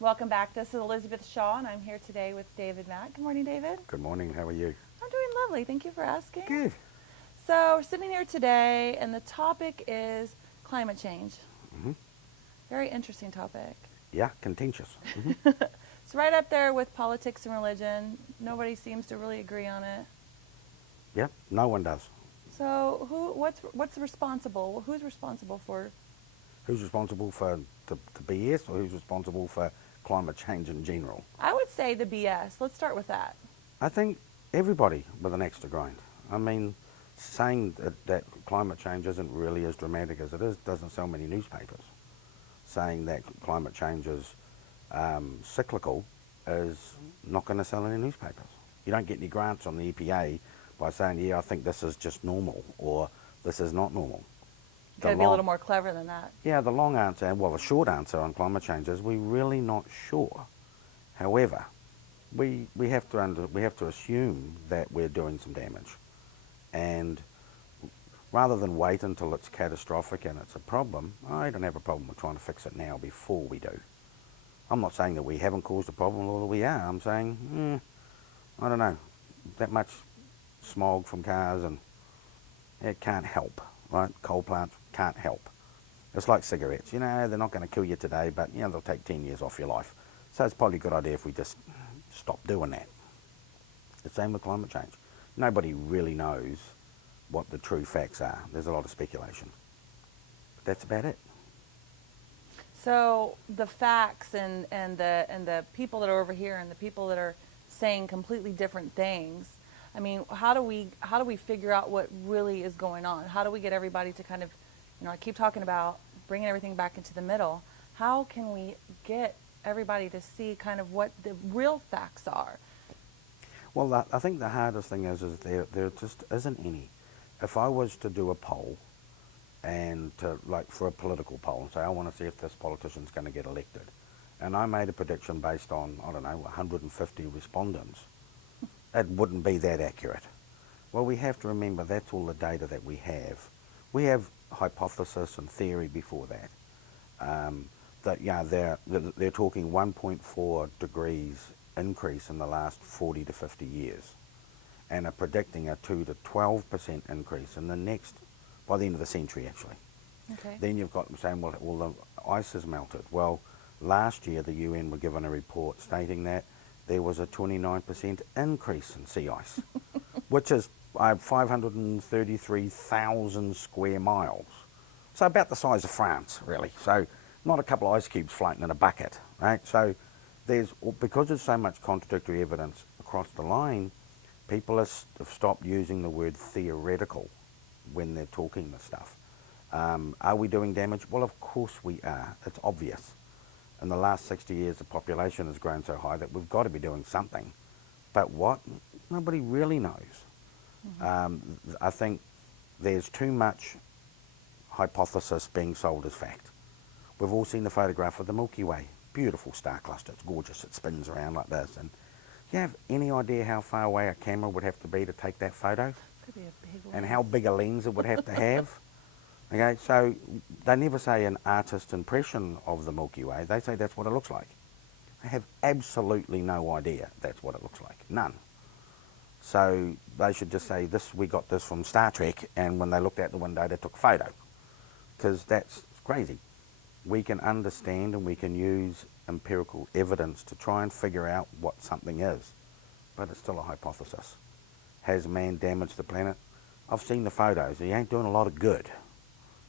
Welcome back. This is Elizabeth Shaw, and I'm here today with David Mack. Good morning, David. Good morning. How are you? I'm doing lovely. Thank you for asking. Good. So, we're sitting here today, and the topic is climate change. hmm Very interesting topic. Yeah, contentious. It's right up there with politics and religion. Nobody seems to really agree on it. Yeah, no one does. So, what's responsible? Who's responsible for? Who's responsible for the BS, or who's responsible for climate change in general? I would say the BS. Let's start with that. I think everybody with an axe to grind. I mean, saying that climate change isn't really as dramatic as it is doesn't sell many newspapers. Saying that climate change is cyclical is not going to sell any newspapers. You don't get any grants from the EPA by saying, yeah, I think this is just normal, or this is not normal. Got to be a little more clever than that. Yeah, the long answer, well, the short answer on climate change is we're really not sure. However, we have to assume that we're doing some damage, and rather than wait until it's catastrophic and it's a problem, I don't have a problem with trying to fix it now before we do. I'm not saying that we haven't caused a problem or that we are. I'm saying, I don't know, that much smog from cars, and it can't help, right? Coal plants can't help. It's like cigarettes, they're not going to kill you today, but they'll take 10 years off your life. So it's probably a good idea if we just stop doing that. The same with climate change. Nobody really knows what the true facts are. There's a lot of speculation. But that's about it. So the facts and the people that are over here and the people that are saying completely different things. I mean, how do we figure out what really is going on? How do we get everybody to kind of, I keep talking about bringing everything back into the middle. How can we get everybody to see kind of what the real facts are? Well, I think the hardest thing is there just isn't any. If I was to do a poll, and for a political poll, and say I want to see if this politician's going to get elected, and I made a prediction based on, 150 respondents, it wouldn't be that accurate. Well, we have to remember that's all the data that we have. We have hypothesis and theory before that. They're talking 1.4 degrees increase in the last 40 to 50 years, and are predicting a 2 to 12% increase in by the end of the century, actually. Okay. Then you've got them saying, well, the ice has melted. Well, last year the UN were given a report stating that there was a 29% increase in sea ice, which is 533,000 square miles. So about the size of France, really. So not a couple of ice cubes floating in a bucket, right? So because there's so much contradictory evidence across the line, people have stopped using the word theoretical when they're talking this stuff. Are we doing damage? Well, of course we are. It's obvious. In the last 60 years, the population has grown so high that we've got to be doing something. But what? Nobody really knows. I think there's too much hypothesis being sold as fact. We've all seen the photograph of the Milky Way. Beautiful star cluster. It's gorgeous. It spins around like this. And do you have any idea how far away a camera would have to be to take that photo? Could be a big lens. And how big a lens it would have to have? Okay, so they never say an artist's impression of the Milky Way. They say that's what it looks like. They have absolutely no idea that's what it looks like. None. So they should just say, we got this from Star Trek, and when they looked out the window, they took a photo. Because that's crazy. We can understand and we can use empirical evidence to try and figure out what something is. But it's still a hypothesis. Has man damaged the planet? I've seen the photos. He ain't doing a lot of good.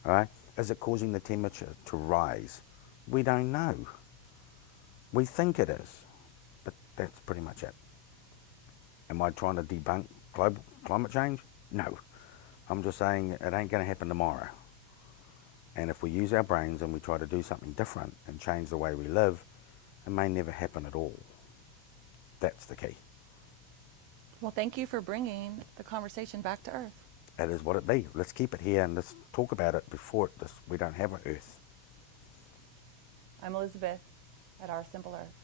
All right? Is it causing the temperature to rise? We don't know. We think it is, but that's pretty much it. Am I trying to debunk global climate change? No. I'm just saying it ain't going to happen tomorrow. And if we use our brains and we try to do something different and change the way we live, it may never happen at all. That's the key. Well, thank you for bringing the conversation back to Earth. It is what it be. Let's keep it here and let's talk about it before we don't have an Earth. I'm Elizabeth at Our Simple Earth.